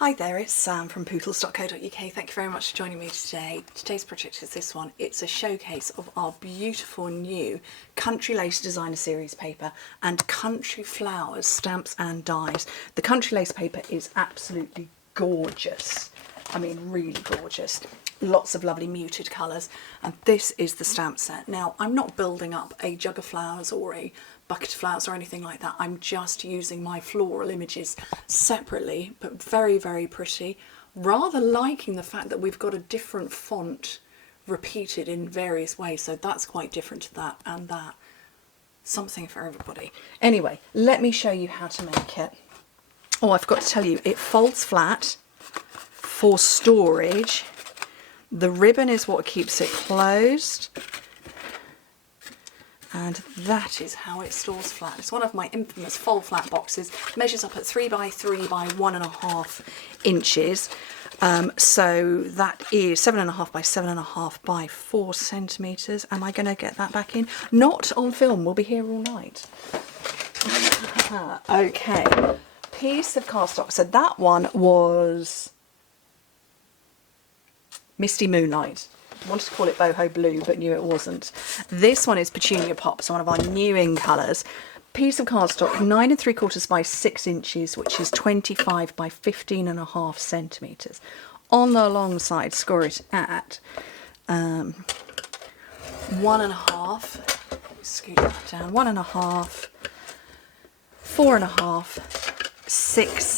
Hi there, it's Sam from Pootles.co.uk. Thank you very much for joining me today. Today's project is this one. It's a showcase of our beautiful new Country Lace Designer Series paper and Country Flowers stamps and dies. The Country Lace paper is absolutely gorgeous. I mean, really gorgeous. Lots of lovely muted colours, and this is the stamp set. Now, I'm not building up a jug of flowers or a bucket of flowers or anything like that. I'm just using my floral images separately, but very, very pretty. Rather liking the fact that we've got a different font repeated in various ways, so that's quite different to that and that. Something for everybody. Anyway, let me show you how to make it. Oh, I forgot to tell you, it folds flat for storage. The ribbon is what keeps it closed, and that is how it stores flat. It's one of my infamous fold flat boxes. Measures up at 3 by 3 by 1.5 inches. So that is 7.5 by 7.5 by 4 centimetres. Am I going to get that back in? Not on film, we'll be here all night. Okay, piece of cardstock. So that one was Misty Moonlight. I wanted to call it Boho Blue, but knew it wasn't. This one is Petunia Pop, so one of our new in colours. Piece of cardstock, 9 3/4 by 6 inches, which is 25 by 15.5 centimetres. On the long side, score it at 1.5. Scoot that down. 1.5, 4.5, 6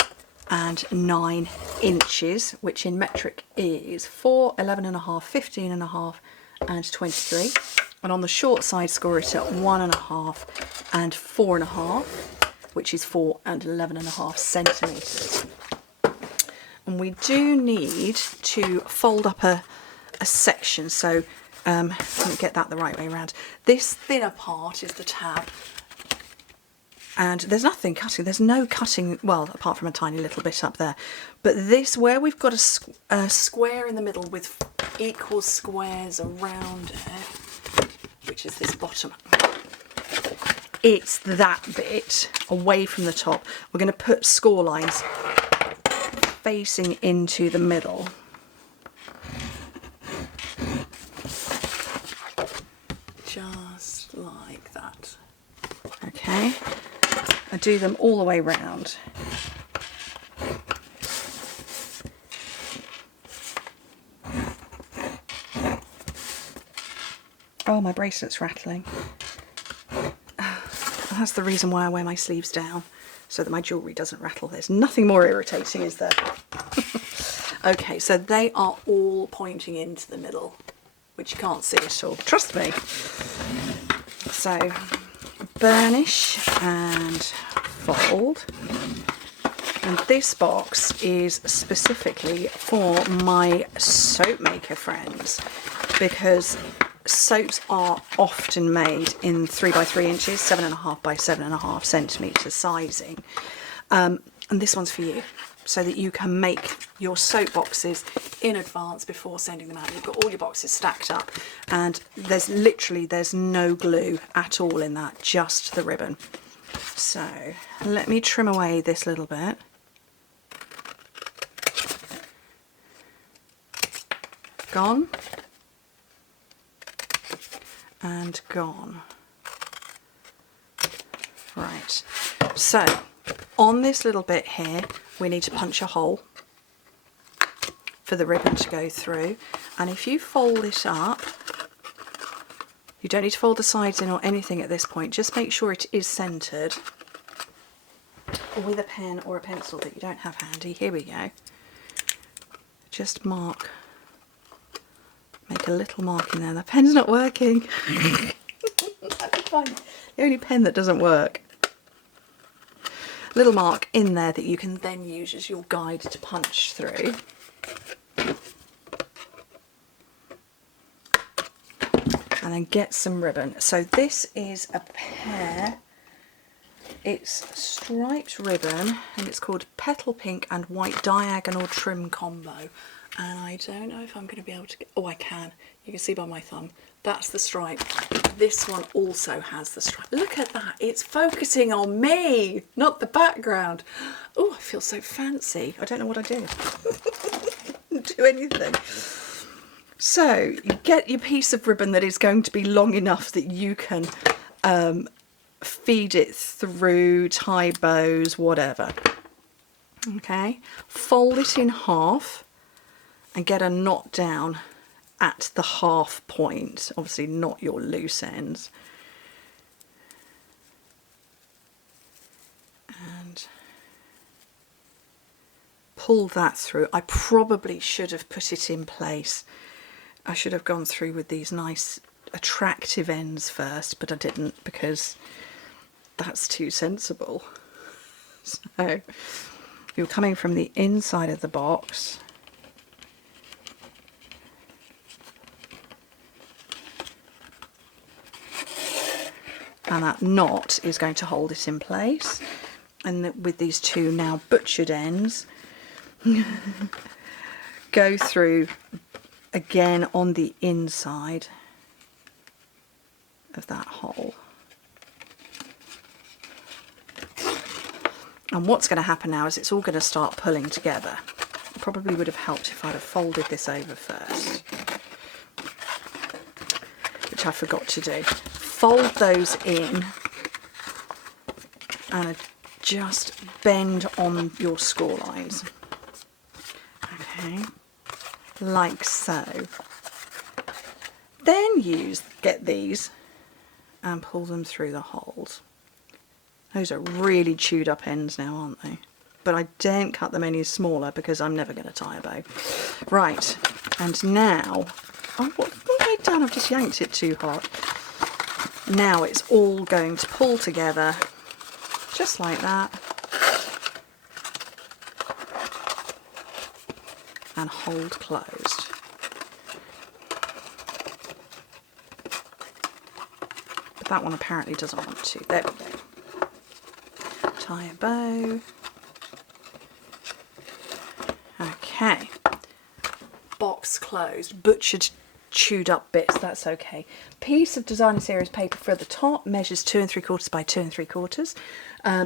and 9 inches, which in metric is 4, 11.5, 15.5 and 23. And on the short side, score it at 1.5 and 4.5, which is 4 and 11.5 centimetres. And we do need to fold up a section, so let me get that the right way around. This thinner part is the tab, and there's nothing cutting, there's no cutting, well, apart from a tiny little bit up there. But this, where we've got a square in the middle with equal squares around it, which is this bottom, it's that bit away from the top. We're going to put score lines facing into the middle. Just like that. Okay. I do them all the way round. Oh, my bracelet's rattling. That's the reason why I wear my sleeves down, so that my jewellery doesn't rattle. There's nothing more irritating, is there? Okay, so they are all pointing into the middle, which you can't see at all. Trust me. So, burnish and fold. And this box is specifically for my soap maker friends, because soaps are often made in 3 by 3 inches, 7.5 by 7.5 centimetres sizing. And this one's for you, so that you can make your soap boxes in advance before sending them out. You've got all your boxes stacked up, and there's no glue at all in that, just the ribbon. So let me trim away this little bit. Gone. And gone. Right, so on this little bit here, we need to punch a hole for the ribbon to go through. And if you fold it up, you don't need to fold the sides in or anything at this point, just make sure it is centred with a pen or a pencil that you don't have handy. Here we go. Just mark. Make a little mark in there. The pen's not working. That'd be fine. The only pen that doesn't work. Little mark in there that you can then use as your guide to punch through. And then get some ribbon. So this is a pair. It's striped ribbon, and it's called Petal Pink and White Diagonal Trim Combo. And I don't know if I'm going to be able to get... Oh, I can. You can see by my thumb. That's the stripe. This one also has the stripe. Look at that. It's focusing on me, not the background. Oh, I feel so fancy. I don't know what I do. Do anything. So you get your piece of ribbon that is going to be long enough that you can feed it through, tie bows, whatever. Okay, fold it in half and get a knot down at the half point, obviously not your loose ends. And pull that through. I probably should have put it in place. I should have gone through with these nice attractive ends first, but I didn't because that's too sensible. So you're coming from the inside of the box. And that knot is going to hold it in place. And with these two now butchered ends, go through again on the inside of that hole. And what's going to happen now is it's all going to start pulling together. It probably would have helped if I'd have folded this over first, which I forgot to do. Fold those in and just bend on your score lines. Okay, like so. Then get these and pull them through the holes. Those are really chewed up ends now, aren't they? But I daren't cut them any smaller because I'm never going to tie a bow. Right, and now, oh, what have I done? I've just yanked it too hard. Now it's all going to pull together, just like that, and hold closed. But that one apparently doesn't want to. There we go. Tie a bow. Okay. Box closed. Butchered, chewed up bits, that's okay. Piece of designer series paper for the top, measures 2 3/4 by 2 3/4,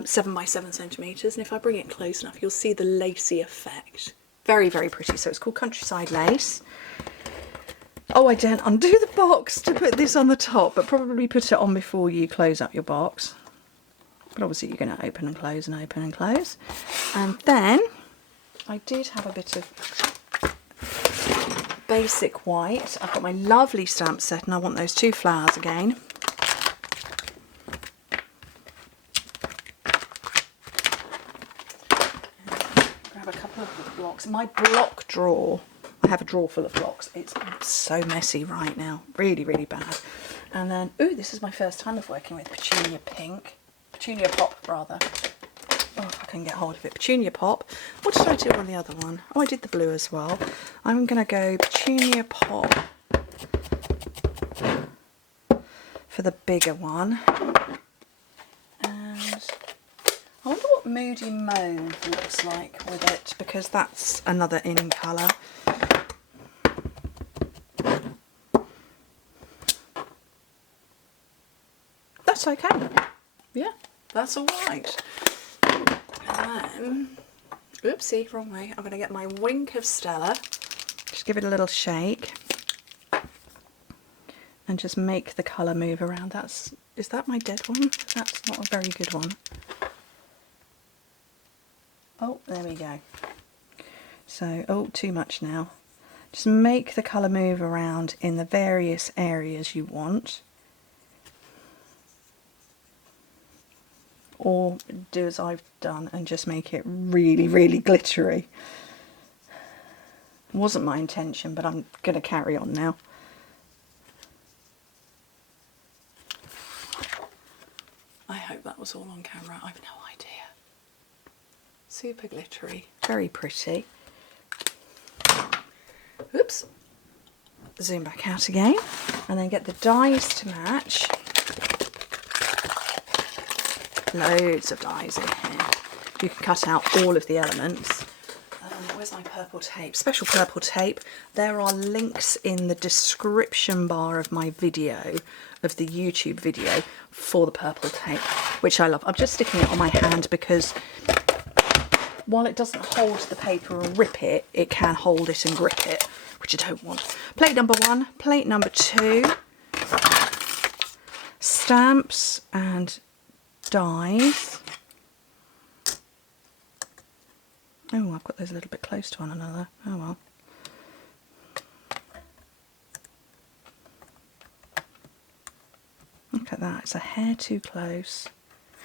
7 by 7 centimetres, and if I bring it close enough you'll see the lacy effect. Very, very pretty. So it's called Countryside Lace. Oh, I didn't undo the box to put this on the top, but probably put it on before you close up your box. But obviously you're going to open and close and open and close. And then I did have a bit of basic white. I've got my lovely stamp set and I want those 2 flowers again. Grab a couple of the blocks. My block drawer, I have a drawer full of blocks. It's so messy right now, really, really bad. And then, ooh, this is my first time of working with Petunia Pink. Petunia Pop, rather. Oh, if I can get hold of it. Petunia Pop. What did I do on the other one? Oh, I did the blue as well. I'm going to go Petunia Pop for the bigger one. And I wonder what Moody Mauve looks like with it, because that's another in colour. That's okay. Yeah, that's all right. And then, oopsie, wrong way. I'm going to get my Wink of Stella, just give it a little shake, and just make the colour move around. Is that my dead one? That's not a very good one. Oh, there we go. So, oh, too much now. Just make the colour move around in the various areas you want. Or do as I've done and just make it really, really glittery. It wasn't my intention, but I'm going to carry on now. I hope that was all on camera. I've no idea. Super glittery. Very pretty. Oops. Zoom back out again. And then get the dies to match. Loads of dies in here. You can cut out all of the elements. Where's my purple tape? Special purple tape. There are links in the description bar of my video, of the YouTube video, for the purple tape, which I love. I'm just sticking it on my hand because while it doesn't hold the paper and rip it, it can hold it and grip it, which I don't want. Plate number 1, plate number 2, stamps and dies. Oh, I've got those a little bit close to one another. Oh well. Look at that, it's a hair too close.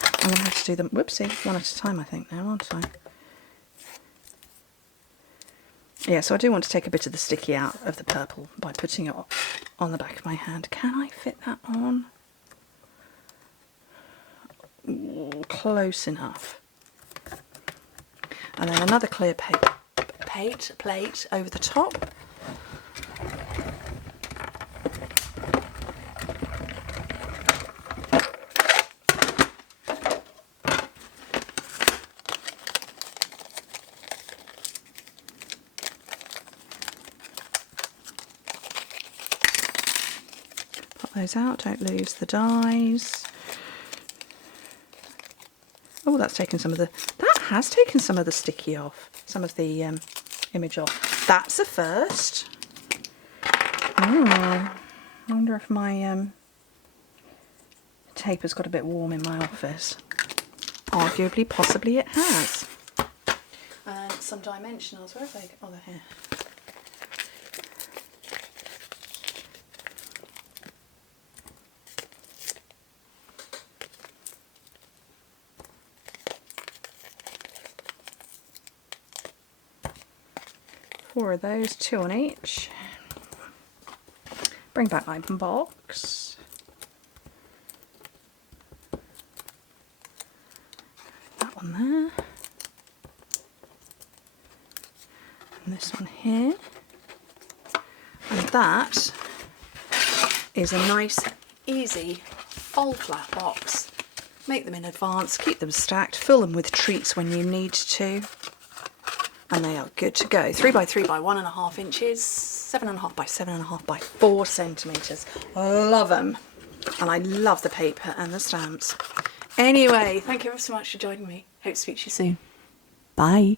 I'm going to have to do them, whoopsie, one at a time I think now, aren't I? Yeah, so I do want to take a bit of the sticky out of the purple by putting it on the back of my hand. Can I fit that on? Ooh, close enough. And then another clear plate over the top. Pop those out, don't lose the dies. Oh, that's taken some of the, that has taken some of the sticky off, some of the image off. That's a first. I wonder if my tape has got a bit warm in my office. Arguably, possibly it has. And some dimensionals, where have they? Oh, they're here. Four of those, 2 on each. Bring back my box. That one there. And this one here. And that is a nice, easy, fold flat box. Make them in advance, keep them stacked, fill them with treats when you need to. And they are good to go. 3 by 3 by 1.5 inches, 7.5 by 7.5 by 4 centimetres. Love them. And I love the paper and the stamps. Anyway, thank you ever so much for joining me. Hope to speak to you soon. Bye.